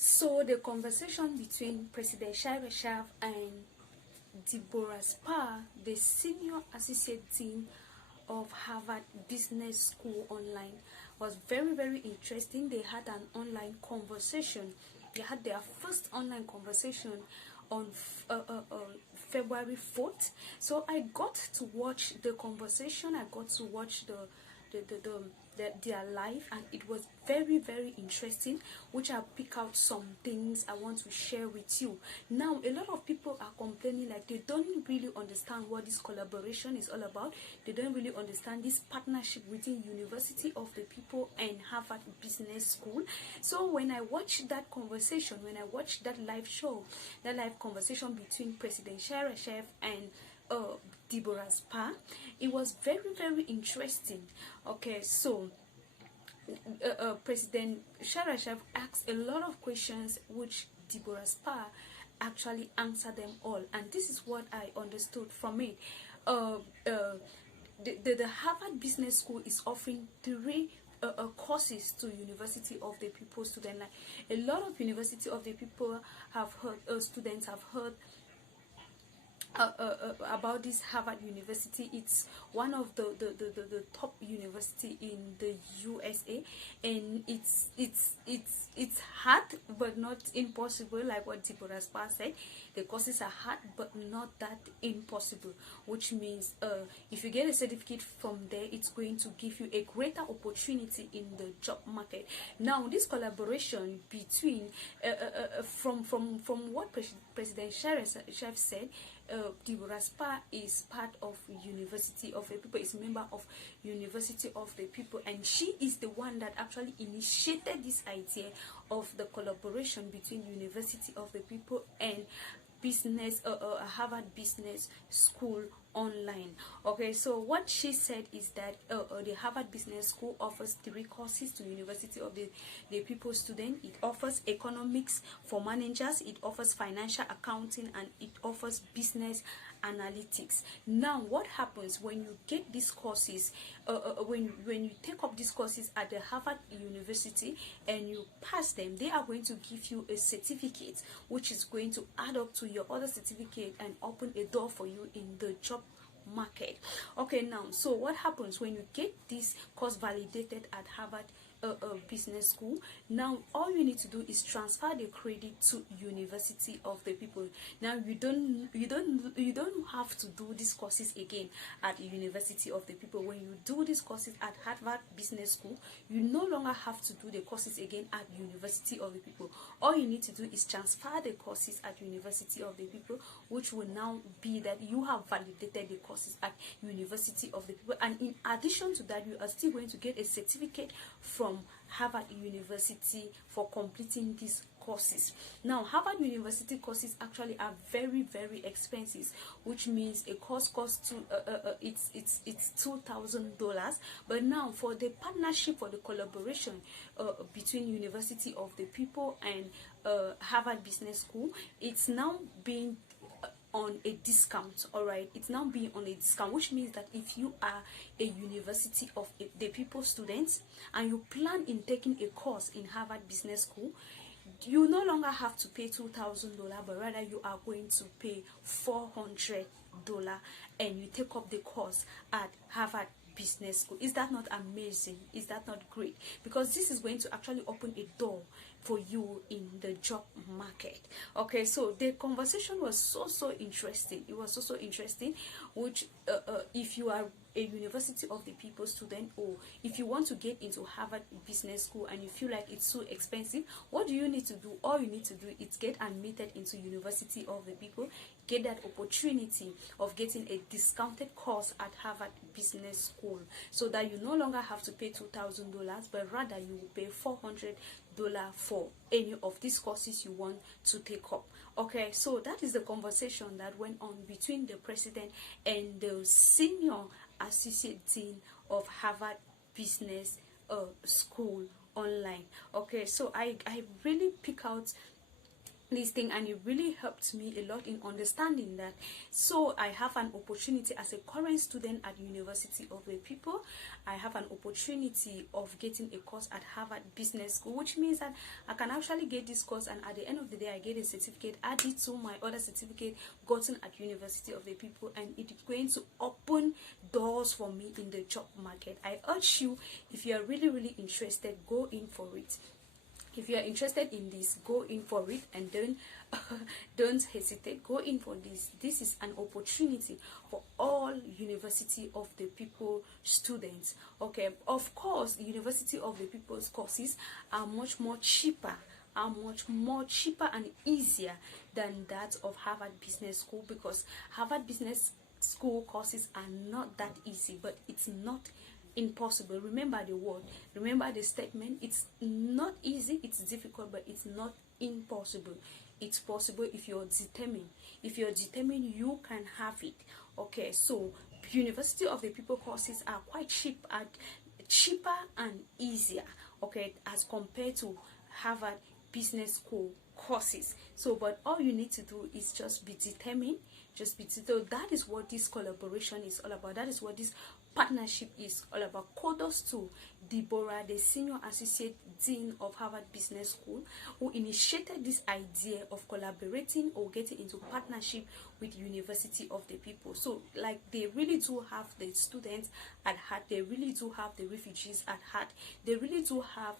So the conversation between President Shai Rashaf and Deborah Spar, the senior associate dean of Harvard Business School online, was very, very interesting. They had an online conversation. They had their first online conversation on February 4th. So I got to watch the conversation. I got to watch their life, and it was very, very interesting, which I'll pick out some things I want to share with you. Now, a lot of people are complaining like they don't really understand what this collaboration is all about. They don't really understand this partnership within University of the People and Harvard Business School. So when I watched that conversation, when I watched that live show, that live conversation between President Shai Rashaf and Deborah Spar, it was very, very interesting. Okay, so President Shai Rashaf asked a lot of questions which Deborah Spar actually answered them all, and this is what I understood from it. The Harvard Business School is offering three courses to University of the People students. Like a lot of University of the People have heard, students have heard about this Harvard University. It's one of the top university in the USA, and it's hard but not impossible, like what Deborah Spar said. The courses are hard but not that impossible, which means if you get a certificate from there, it's going to give you a greater opportunity in the job market. Now this collaboration between from what President Shai Rashaf said, Deborah Spar is part of University of the People, is a member of University of the People, and she is the one that actually initiated this idea of the collaboration between University of the People and Harvard Business School online. Okay, so what she said is that the Harvard Business School offers three courses to University of the People student. It offers economics for managers, it offers financial accounting, and it offers business analytics. Now what happens when you get these courses, when you take up these courses at the Harvard University and you pass them, they are going to give you a certificate which is going to add up to your other certificate and open a door for you in the job market. Okay, now so what happens when you get this course validated at Harvard Business School? Now all you need to do is transfer the credit to University of the People. Now you don't have to do these courses again at University of the People. When you do these courses at Harvard Business School, you no longer have to do the courses again at University of the People. All you need to do is transfer the courses at University of the People, which will now be that you have validated the courses at University of the People, and in addition to that, you are still going to get a certificate from Harvard University for completing these courses. Now Harvard University courses actually are very, very expensive, which means a course costs it's $2,000. But now for the partnership, for the collaboration between University of the People and Harvard Business School, it's now being on a discount. All right, it's now being on a discount, which means that if you are a University of the People students and you plan in taking a course in Harvard Business School, you no longer have to pay $2,000, but rather you are going to pay $400 and you take up the course at Harvard Business School. Is that not amazing? Is that not great? Because this is going to actually open a door for you in the job market. Okay, so the conversation was so interesting. It was so interesting, which if you are a University of the People student, or if you want to get into Harvard Business School and you feel like it's so expensive, what do you need to do? All you need to do is get admitted into University of the People, get that opportunity of getting a discounted course at Harvard Business School, so that you no longer have to pay $2,000, but rather you will pay $400 for any of these courses you want to take up. Okay, so that is the conversation that went on between the president and the senior associate dean of Harvard Business School online. Okay, so I really pick out this thing, and it really helped me a lot in understanding that. So I have an opportunity as a current student at University of the People. I have an opportunity of getting a course at Harvard Business School, which means that I can actually get this course, and at the end of the day I get a certificate added to my other certificate gotten at University of the People, and it is going to open doors for me in the job market. I urge you, if you are really interested, go in for it. If you are interested in this, go in for it, and don't hesitate. Go in for this. This is an opportunity for all University of the People students. Okay, of course, University of the People's courses are much more cheaper and easier than that of Harvard Business School, because Harvard Business School courses are not that easy, but it's not impossible. Remember the word, remember the statement. It's not easy, it's difficult, but it's not impossible. It's possible if you're determined. If you're determined, you can have it. Okay, so University of the People courses are quite cheaper and easier, okay, as compared to Harvard Business School courses. So but all you need to do is just be determined. So that is what this collaboration is all about. That is what this partnership is all about. Kudos to Deborah, the Senior Associate Dean of Harvard Business School, who initiated this idea of collaborating or getting into partnership with University of the People. So like, they really do have the students at heart. They really do have the refugees at heart. They really do have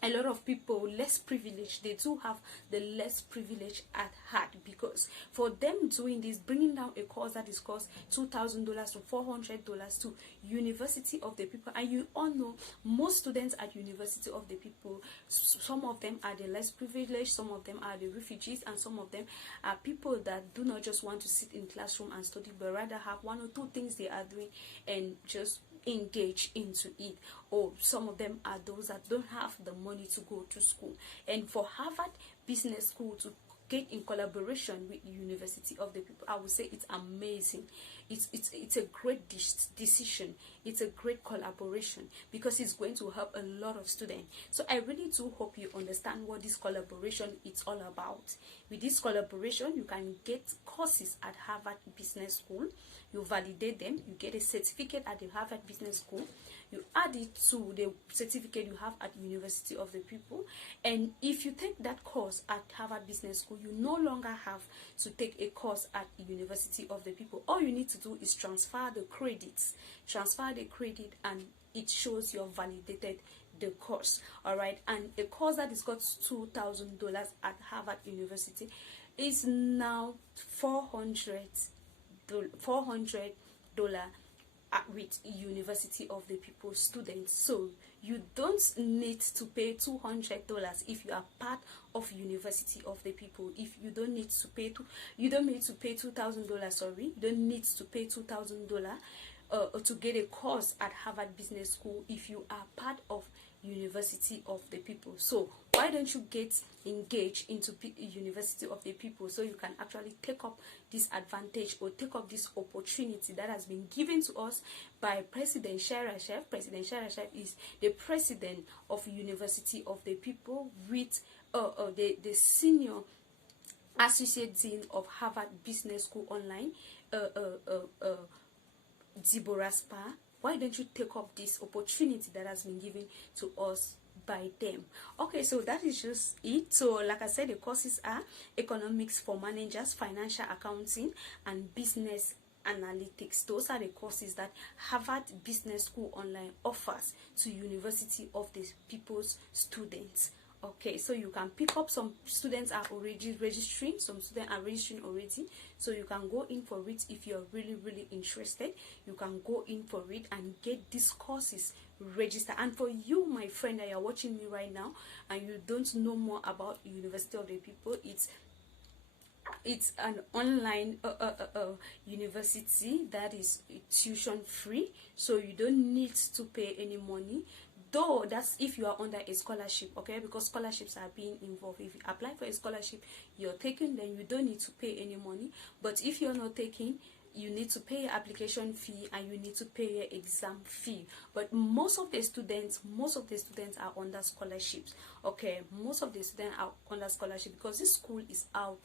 a lot of people less privileged. They do have the less privileged at heart, because for them doing this, bringing down a course that is cost $2,000 to $400 to University of the People, and you all know most students at University of the People, some of them are the less privileged, some of them are the refugees, and some of them are people that do not just want to sit in classroom and study, but rather have one or two things they are doing and just engage into it. Or some of them are those that don't have the money to go to school. And for Harvard Business School to get in collaboration with University of the People, I would say it's amazing. It's a great decision. It's a great collaboration, because it's going to help a lot of students. So I really do hope you understand what this collaboration is all about. With this collaboration, you can get courses at Harvard Business School. You validate them, you get a certificate at the Harvard Business School, you add it to the certificate you have at University of the People, and if you take that course at Harvard Business School, you no longer have to take a course at University of the People. All you need to do is transfer the credits, and it shows you're validated the course. All right, and a course that is got $2,000 at Harvard University is now $400 with University of the People students. So you don't need to pay $200 if you are part of University of the People. If you don't need to pay $2,000, sorry, you don't need to pay $2,000 to get a course at Harvard Business School if you are part of University of the People. So why don't you get engaged into University of the People, so you can actually take up this advantage or take up this opportunity that has been given to us by President Sharashef. President Sharashef is the president of University of the People, with the senior associate dean of Harvard Business School online, Deborah Spa. Why don't you take up this opportunity that has been given to us by them? Okay, so that is just it. So like I said, the courses are economics for managers, financial accounting, and business analytics. Those are the courses that Harvard Business School online offers to University of the People's students. Okay, so you can pick up, some students are already registering, some students are registering already, so you can go in for it. If you're really interested, you can go in for it and get these courses registered. And for you, my friend, that you're watching me right now and you don't know more about University of the People, it's an online university that is tuition free, so you don't need to pay any money. Though that's if you are under a scholarship, okay, because scholarships are being involved. If you apply for a scholarship, you're taking, then you don't need to pay any money. But if you're not taking, you need to pay your application fee and you need to pay your exam fee. But most of the students are under scholarships. Okay, most of the students are under scholarship because this school is out